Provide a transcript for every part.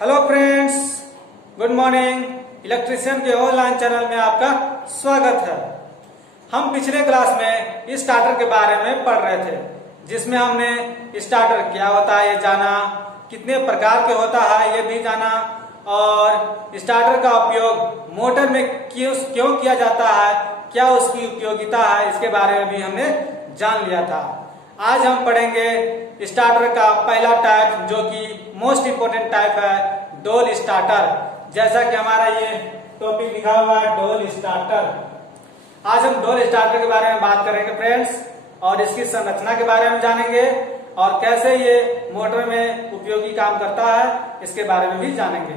Hello friends, good morning. Electrician के online channel में आपका स्वागत है। हम पिछले क्लास में स्टार्टर के बारे में पढ़ रहे थे, जिसमें हमने स्टार्टर क्या होता है ये जाना, कितने प्रकार के होता है ये भी जाना, और स्टार्टर का उपयोग मोटर में क्यों किया जाता है, क्या उसकी उपयोगिता है, इसके बारे में भी हमने जान लिया था। आज हम पढ़ेंगे स्टार्टर का पहला टाइप, जो कि मोस्ट इंपोर्टेंट टाइप है, डोल स्टार्टर। जैसा कि हमारा ये टॉपिक लिखा हुआ है, डोल स्टार्टर। आज हम डोल स्टार्टर के बारे में बात करेंगे फ्रेंड्स, और इसकी संरचना के बारे में जानेंगे और कैसे ये मोटर में उपयोगी काम करता है, इसके बारे में भी जानेंगे।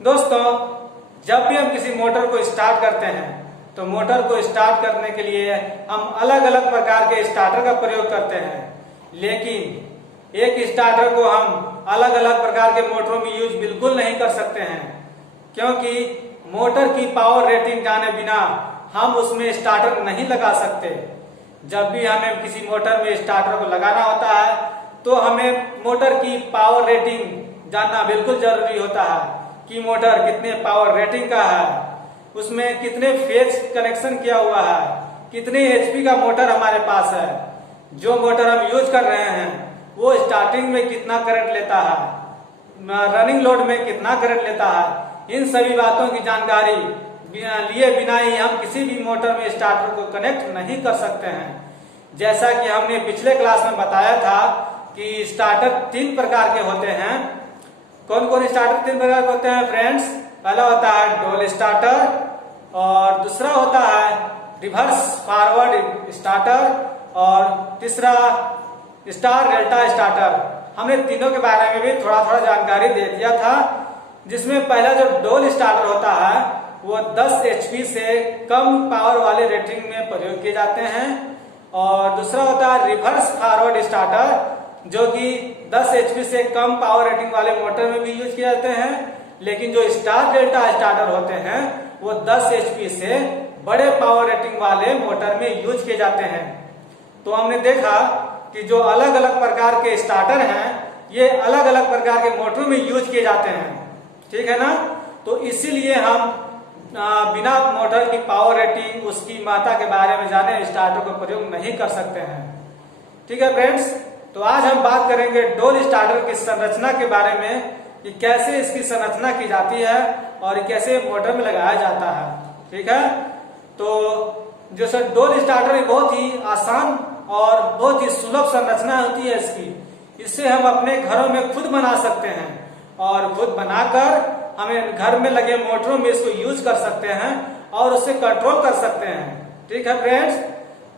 दोस्तों, जब भी हम किसी मोटर को स्टार्ट करते हैं तो मोटर को स्टार्ट करने के लिए हम अलग अलग प्रकार के स्टार्टर का प्रयोग करते हैं, लेकिन एक स्टार्टर को हम अलग अलग प्रकार के मोटरों में यूज बिल्कुल नहीं कर सकते हैं, क्योंकि मोटर की पावर रेटिंग जाने बिना हम उसमें स्टार्टर नहीं लगा सकते। जब भी हमें किसी मोटर में स्टार्टर को लगाना होता है तो हमें मोटर की पावर रेटिंग जानना बिल्कुल जरूरी होता है कि मोटर कितने पावर रेटिंग का है, उसमें कितने फेज कनेक्शन किया हुआ है, कितने एचपी का मोटर हमारे पास है, जो मोटर हम यूज कर रहे हैं वो स्टार्टिंग में कितना करंट लेता है, रनिंग लोड में कितना करंट लेता है। इन सभी बातों की जानकारी लिए बिना ही हम किसी भी मोटर में स्टार्टर को कनेक्ट नहीं कर सकते हैं। जैसा कि हमने पिछले क्लास में बताया था कि स्टार्टर 3 प्रकार के होते हैं। कौन कौन स्टार्टर 3 प्रकार के होते हैं फ्रेंड्स? पहला होता है डोल स्टार्टर, और दूसरा होता है रिवर्स फॉरवर्ड स्टार्टर, और तीसरा स्टार डेल्टा स्टार्टर। हमने तीनों के बारे में भी थोड़ा थोड़ा जानकारी दे दिया था, जिसमें पहला जो डोल स्टार्टर होता है वो 10 एचपी से कम पावर वाले रेटिंग में प्रयोग किए जाते हैं, और दूसरा होता है रिवर्स फॉरवर्ड स्टार्टर, जो कि 10 एचपी से कम पावर रेटिंग वाले मोटर में भी यूज किए जाते हैं। लेकिन जो स्टार डेल्टा स्टार्टर होते हैं वो 10 एचपी से बड़े पावर रेटिंग वाले मोटर में यूज किए जाते हैं। तो हमने देखा कि जो अलग अलग प्रकार के स्टार्टर हैं ये अलग अलग प्रकार के मोटरों में यूज किए जाते हैं, ठीक है ना। तो इसीलिए हम बिना मोटर की पावर रेटिंग, उसकी मात्रा के बारे में जाने स्टार्टर को प्रयोग नहीं कर सकते हैं, ठीक है फ्रेंड्स। तो आज हम बात करेंगे डोल स्टार्टर की संरचना के बारे में, कि कैसे इसकी संरचना की जाती है और कैसे मोटर में लगाया जाता है, ठीक है। तो जो सर डोल स्टार्टर बहुत ही आसान और बहुत ही सुलभ संरचना होती है इसकी। इससे हम अपने घरों में खुद बना सकते हैं, और खुद बनाकर हमें घर में लगे मोटरों में इसको यूज कर सकते हैं और उससे कंट्रोल कर सकते हैं, ठीक है फ्रेंड्स।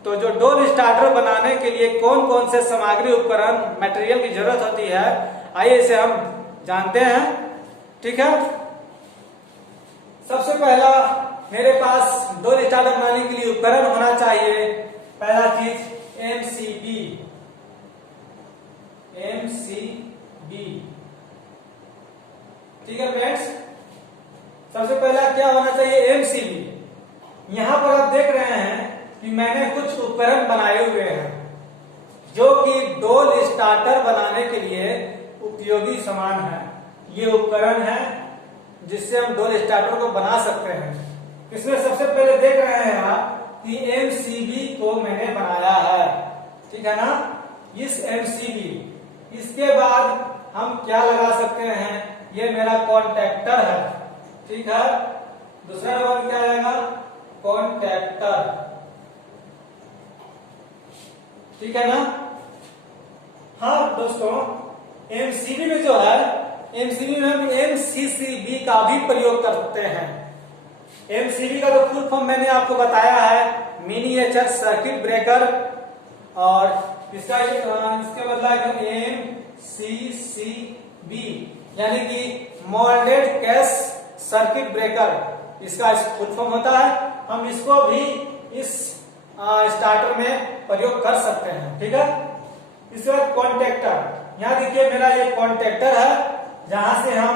तो जो डोल स्टार्टर बनाने के लिए कौन कौन से सामग्री, उपकरण, मटेरियल की जरूरत होती है, आइए इसे हम जानते हैं, ठीक है। सबसे पहला मेरे पास डोल स्टार्टर बनाने के लिए उपकरण होना चाहिए। पहला चीज एमसीबी, ठीक है फ्रेंड्स। सबसे पहला क्या होना चाहिए? एमसीबी। यहां पर आप देख रहे हैं कि मैंने कुछ उपकरण बनाए हुए हैं, जो कि डोल स्टार्टर बनाने के लिए उपयोगी सामान है। ये उपकरण है जिससे हम डोल स्टार्टर को बना सकते हैं। इसमें सबसे पहले देख रहे हैं आप कि एमसीबी को मैंने बनाया है, ठीक है ना। इस एमसीबी, इसके बाद हम क्या लगा सकते हैं? ये मेरा कॉन्टैक्टर है, ठीक है। दूसरा नंबर क्या आएगा? कॉन्टैक्टर, ठीक है ना। हाँ दोस्तों, एमसीबी में जो है, एमसीबी में हम एमसीसीबी का भी प्रयोग करते हैं। एमसीबी का तो फुल फॉर्म मैंने आपको बताया है, मिनिएचर सर्किट ब्रेकर, और इसके बदला एमसीसीबी यानी कि मोल्डेड कैश सर्किट ब्रेकर, इसका फुल फॉर्म होता है। हम इसको भी इस स्टार्टर में प्रयोग कर सकते हैं, ठीक है। इसके बाद कॉन्टैक्टर, यहाँ देखिए मेरा ये कॉन्टैक्टर है, जहां से हम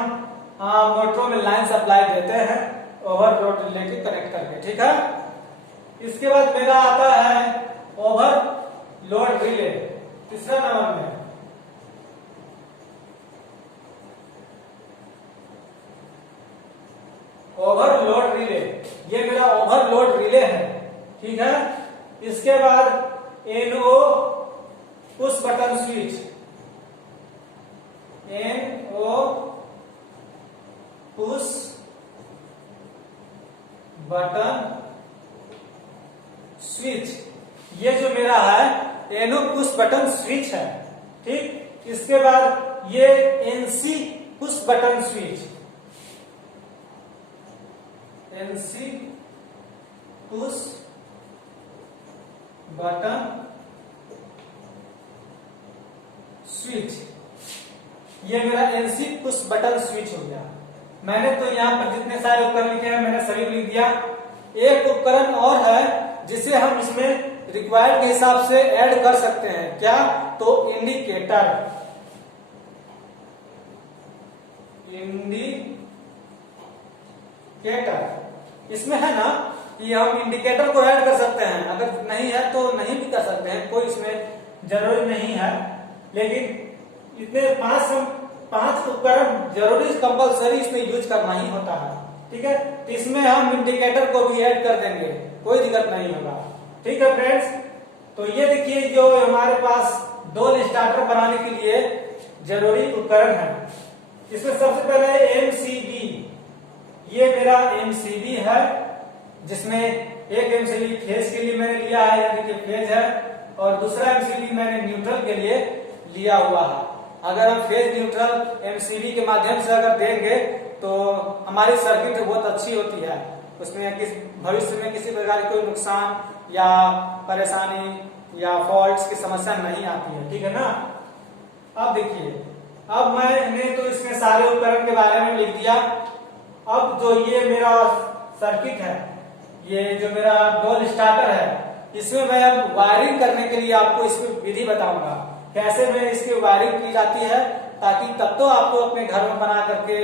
मोटरों में लाइन सप्लाई देते हैं ओवरलोड लेके कनेक्ट करके, ठीक है। इसके बाद मेरा आता है ओवरलोड रिले, तीसरा नंबर में। ओवरलोड रिले, ये मेरा ओवरलोड रिले है, ठीक है। इसके बाद NO push button switch, NO push button switch, ये जो मेरा है NO पुश बटन स्विच है, ठीक। इसके बाद ये NC push button switch, NC push button switch, ये मेरा NC पुश बटन स्विच हो गया। मैंने तो यहाँ पर जितने सारे उपकरण लिखे हैं मैंने सभी लिख दिया। एक उपकरण और है जिसे हम इसमें रिक्वायर्ड के हिसाब से ऐड कर सकते हैं, क्या? तो इंडिकेटर, इसमें है ना कि हम इंडिकेटर को ऐड कर सकते हैं, अगर नहीं है तो नहीं भी कर सकते हैं, कोई इसमें जरूरी नहीं है। लेकिन इतने पांच उपकरण जरूरी कंपलसरी इसमें यूज करना ही होता है, ठीक है। तो इसमें हम इंडिकेटर को भी ऐड कर देंगे, कोई दिक्कत नहीं होगा, ठीक है फ्रेंड्स। तो ये देखिए जो हमारे पास डोल स्टार्टर बनाने के लिए जरूरी उपकरण है। इसमें सबसे पहले MCB, ये मेरा MCB है, जिसमें एक MCB फेज के लिए मैंने लिया है, यानी कि फेज है, और दूसरा MCB मैंने न्यूट्रल के लिए लिया हुआ है। अगर हम फेज न्यूट्रल MCB के माध्यम से अगर देंगे तो हमारी सर्किट बहुत अच्छी होती है, उसमें भविष्य में किसी प्रकार की कोई नुकसान या परेशानी या फॉल्ट्स की समस्या नहीं आती है, ठीक है ना। अब देखिए, अब मैंने तो इसमें सारे उपकरण के बारे में लिख दिया। अब जो ये मेरा सर्किट है, ये जो मेरा डोल स्टार्टर है, इसमें मैं अब वायरिंग करने के लिए आपको इसमें विधि बताऊंगा, कैसे में इसकी वायरिंग की जाती है, ताकि तब तो आपको अपने घर में बना करके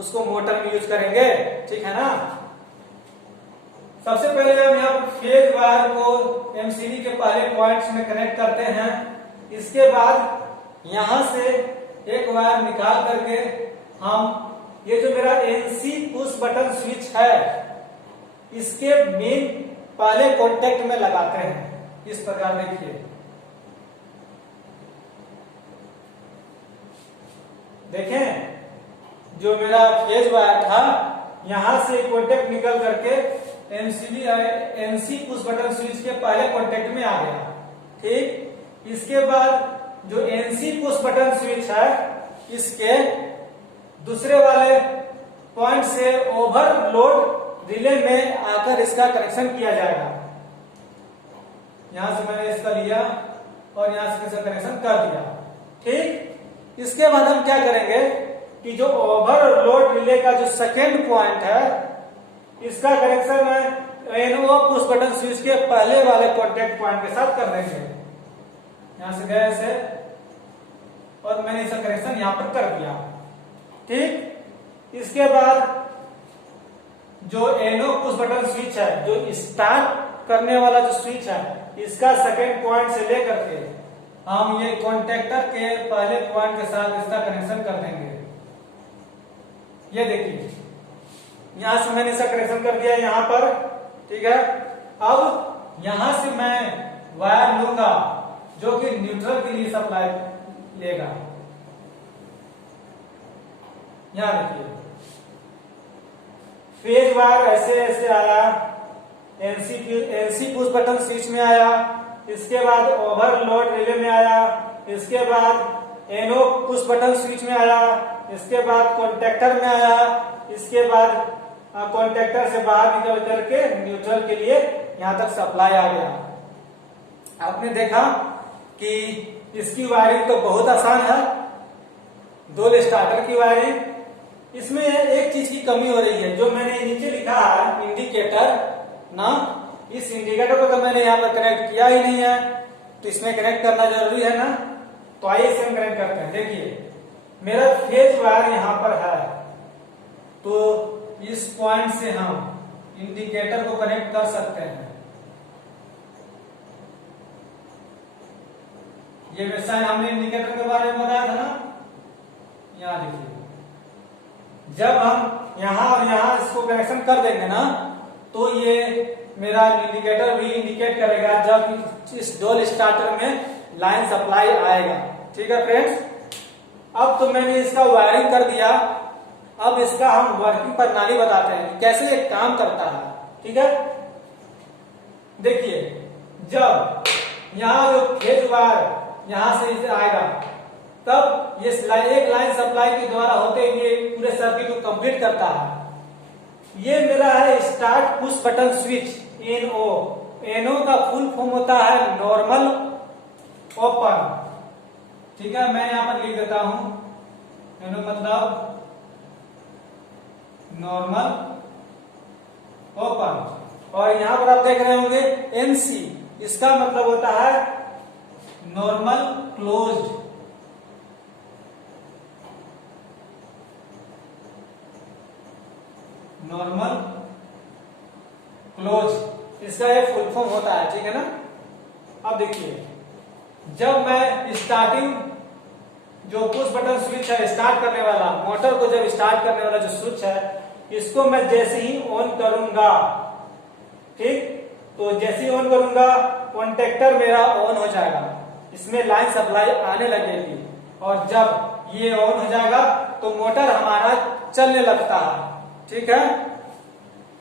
उसको मोटर में यूज करेंगे, ठीक है ना। सबसे पहले हम यहाँ फेज वायर को MCB के पहले पॉइंट्स में कनेक्ट करते हैं। इसके बाद यहां से एक वायर निकाल करके हम ये जो मेरा NC पुश बटन स्विच है, इसके मेन पहले कॉन्टेक्ट में लगाते हैं। इस प्रकार देखिए, देखें जो मेरा फेज वायर था यहां से कॉन्टेक्ट निकल करके NC पुश बटन स्विच के पहले कॉन्टेक्ट में आ गया, ठीक। इसके बाद जो NC पुश बटन स्विच है, इसके दूसरे वाले पॉइंट से ओवरलोड रिले में आकर इसका कनेक्शन किया जाएगा। यहां से मैंने इसका लिया और यहां से इसका कनेक्शन कर दिया, ठीक। इसके बाद हम क्या करेंगे कि जो ओवरलोड रिले का जो सेकेंड पॉइंट है, इसका कनेक्शन मैं NO पुश बटन स्विच के पहले वाले कॉन्टेक्ट पॉइंट के साथ कर देंगे। यहां से गए ऐसे और मैंने इसका कनेक्शन यहां पर कर दिया, ठीक। इसके बाद जो NO पुश बटन स्विच है, जो स्टार्ट करने वाला जो स्विच है, इसका सेकेंड पॉइंट से लेकर के हम ये कॉन्टेक्टर के पहले पॉइंट के साथ इसका कनेक्शन कर देंगे। ये देखिए यहां से मैंने इसका कनेक्शन कर दिया यहां पर, ठीक है। अब यहां से मैं वायर लूंगा जो कि न्यूट्रल के लिए सप्लाई लेगा। यहां देखिए फेज वायर ऐसे ऐसे आया, NC पुश बटन स्विच में आया, इसके बाद ओवरलोड रिले में आया, इसके बाद NO पुश बटन स्विच में आया, इसके बाद कॉन्टेक्टर में आया, इसके बाद कॉन्टेक्टर से बाहर निकल करके न्यूट्रल के लिए यहां तक सप्लाई आ गया। आपने देखा कि इसकी वायरिंग तो बहुत आसान है, डोल स्टार्टर की वायरिंग। इसमें एक चीज की कमी हो रही है, जो मैंने नीचे लिखा है इंडिकेटर ना, इस इंडिकेटर को तो मैंने यहाँ पर कनेक्ट किया ही नहीं है, तो इसमें कनेक्ट करना जरूरी है ना। तो आइए इसे हम कनेक्ट करते हैं। देखिए मेरा फेज वायर यहाँ पर है, तो इस पॉइंट से हम इंडिकेटर को कनेक्ट कर सकते हैं। ये वैसा हमने इंडिकेटर के बारे में बताया था ना। यहां देखिए, जब हम यहाँ और यहाँ इसको कनेक्शन कर देंगे ना, तो ये मेरा इंडिकेटर भी इंडिकेट करेगा जब इस डोल स्टार्टर में लाइन सप्लाई आएगा। ठीक है फ्रेंड्स, अब तो मैंने इसका वायरिंग कर दिया, अब इसका हम वर्किंग प्रणाली बताते हैं कैसे ये काम करता है। ठीक है, देखिए जब यहाँ जो फेज वायर यहाँ से इसे आएगा, तब ये एक लाइन सप्लाई के द्वारा होते हुए पूरे सर्किट को कंप्लीट करता है। ये मेरा है start push button switch, NO। NO का फुल फॉर्म होता है नॉर्मल ओपन। ठीक है, मैं यहां पर लिख देता हूं, NO मतलब नॉर्मल ओपन। और यहां पर आप देख रहे होंगे NC, इसका मतलब होता है नॉर्मल क्लोज्ड। नॉर्मल क्लोज इसका एक फुल फॉर्म होता है। ठीक है ना। अब देखिए, जब मैं स्टार्टिंग जो पुश बटन स्विच है स्टार्ट करने वाला, मोटर को जब स्टार्ट करने वाला जो स्विच है, इसको मैं जैसे ही ऑन करूंगा, ठीक, तो जैसे ही ऑन करूंगा कॉन्टेक्टर मेरा ऑन हो जाएगा, इसमें लाइन सप्लाई आने लगेगी, और जब ये ऑन हो जाएगा तो मोटर हमारा चलने लगता है। ठीक है,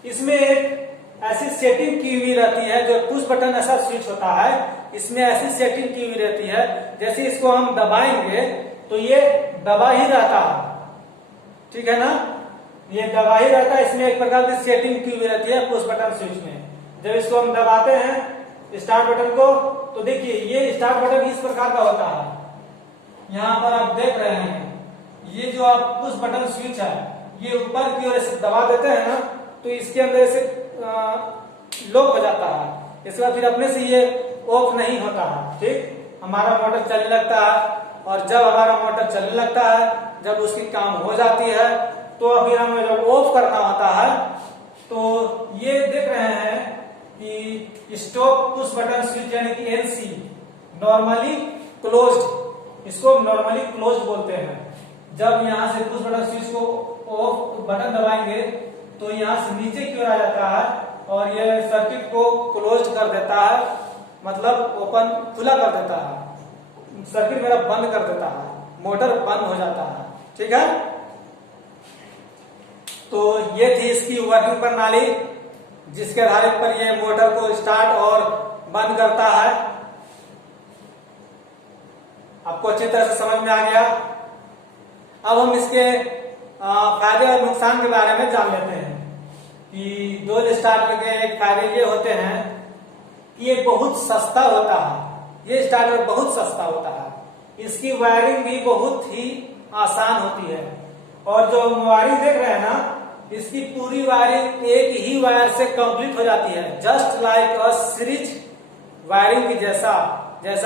इसमें एक ऐसी सेटिंग की हुई रहती है, जो पुश बटन ऐसा स्विच होता है, इसमें ऐसी सेटिंग की हुई रहती है, जैसे इसको हम दबाएंगे तो ये दबा ही रहता है। ठीक है ना, ये दबा ही रहता है। इसमें एक प्रकार की सेटिंग की हुई रहती है पुश बटन स्विच में। जब इसको हम दबाते हैं स्टार्ट बटन को, तो देखिए ये स्टार्ट बटन इस प्रकार का होता है। यहाँ पर आप देख रहे हैं, ये जो आप पुश बटन स्विच है, ये ऊपर की ओर ऐसे दबा देते हैं ना, तो इसके अंदर ऐसे लॉक हो जाता है। इसके बाद फिर अपने से ये ऑफ नहीं होता है। ठीक, हमारा मोटर चलने लगता है, और जब हमारा मोटर चलने लगता है, जब उसकी काम हो जाती है, तो फिर हमें जब ऑफ करना होता है, तो ये देख रहे हैं कि स्टॉप पुश बटन स्विच यानी कि NC नॉर्मली क्लोज्ड, इसको नॉर्मली क्लोज्ड बोलते हैं। जब यहाँ से पुश बटन स्विच को ऑफ बटन दबाएंगे तो यहाँ से नीचे की ओर आ जाता है, और ये सर्किट को क्लोज कर देता है, मतलब ओपन खुला कर देता है, सर्किट मेरा बंद कर देता है, मोटर बंद हो जाता है। ठीक है, तो ये थी इसकी वर्किंग प्रणाली, जिसके आधार पर ये मोटर को स्टार्ट और बंद करता है। आपको अच्छी तरह से समझ में आ गया। अब हम इसके फायदे और नुकसान के बारे में जान लेते हैं कि डोल स्टार्टर के एक फायदे ये होते हैं कि ये बहुत सस्ता होता है। ये स्टार्टर बहुत सस्ता होता है, इसकी वायरिंग भी बहुत ही आसान होती है, और जो वायरिंग देख रहे हैं ना, इसकी पूरी वायरिंग एक ही वायर से कंप्लीट हो जाती है, just like a series wiring की जैसा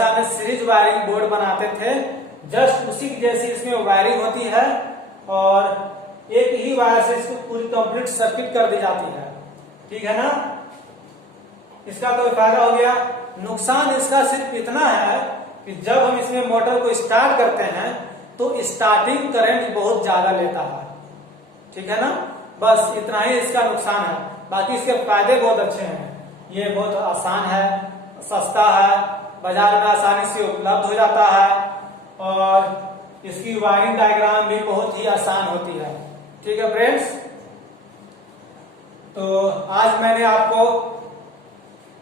हमें सीरीज वायरिंग बोर्ड बनाते थे, जस्ट उसी की जैसी इसमें वायरिंग होती है, और एक ही वायर से इसको पूरी कंप्लीट सर्किट कर दी जाती है। ठीक है ना, इसका तो फायदा हो गया। नुकसान इसका सिर्फ इतना है कि जब हम इसमें मोटर को स्टार्ट करते हैं तो स्टार्टिंग करंट बहुत ज्यादा लेता है। ठीक है ना, बस इतना ही इसका नुकसान है। बाकी इसके फायदे बहुत अच्छे हैं। ये बहुत आसान है, सस्ता है, बाजार में आसानी से उपलब्ध हो जाता है, और इसकी वायरिंग डायग्राम भी बहुत ही आसान होती है। ठीक है फ्रेंड्स, तो आज मैंने आपको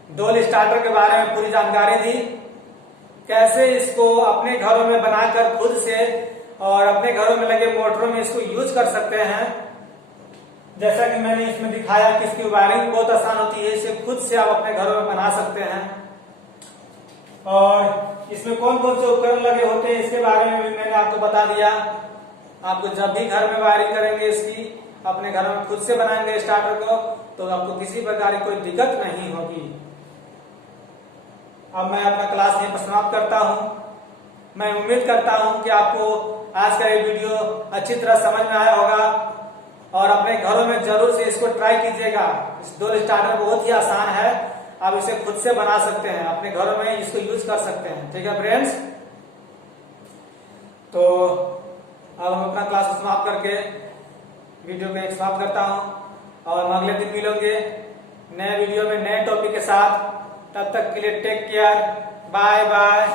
डोल स्टार्टर के बारे में पूरी जानकारी दी, कैसे इसको अपने घरों में बनाकर खुद से और अपने घरों में लगे मोटरों में इसको यूज कर सकते हैं। जैसा कि मैंने इसमें दिखाया कि इसकी वायरिंग बहुत आसान होती है, इसे खुद से आप अपने घरों में बना सकते हैं। और इसमें कौन कौन से उपकरण लगे होते हैं इसके बारे में भी मैंने आपको बता दिया। आपको जब भी घर में वायरिंग करेंगे, इसकी अपने घर में खुद से बनाएंगे स्टार्टर को, तो आपको किसी प्रकार की कोई दिक्कत नहीं होगी। अब मैं अपना क्लास यहीं पर समाप्त करता हूं। मैं उम्मीद करता हूं कि आपको आज का ये वीडियो अच्छी तरह समझ में आया होगा, और अपने घरों में जरूर से इसको ट्राई कीजिएगा। इस डोल स्टार्टर बहुत ही आसान है, आप इसे खुद से बना सकते हैं, अपने घरों में इसको यूज कर सकते हैं। ठीक है फ्रेंड्स, तो अब हम अपना क्लास समाप्त करके वीडियो को एक समाप्त करता हूँ और हम अगले दिन मिलेंगे नए वीडियो में नए टॉपिक के साथ। तब तक के लिए टेक केयर, बाय बाय।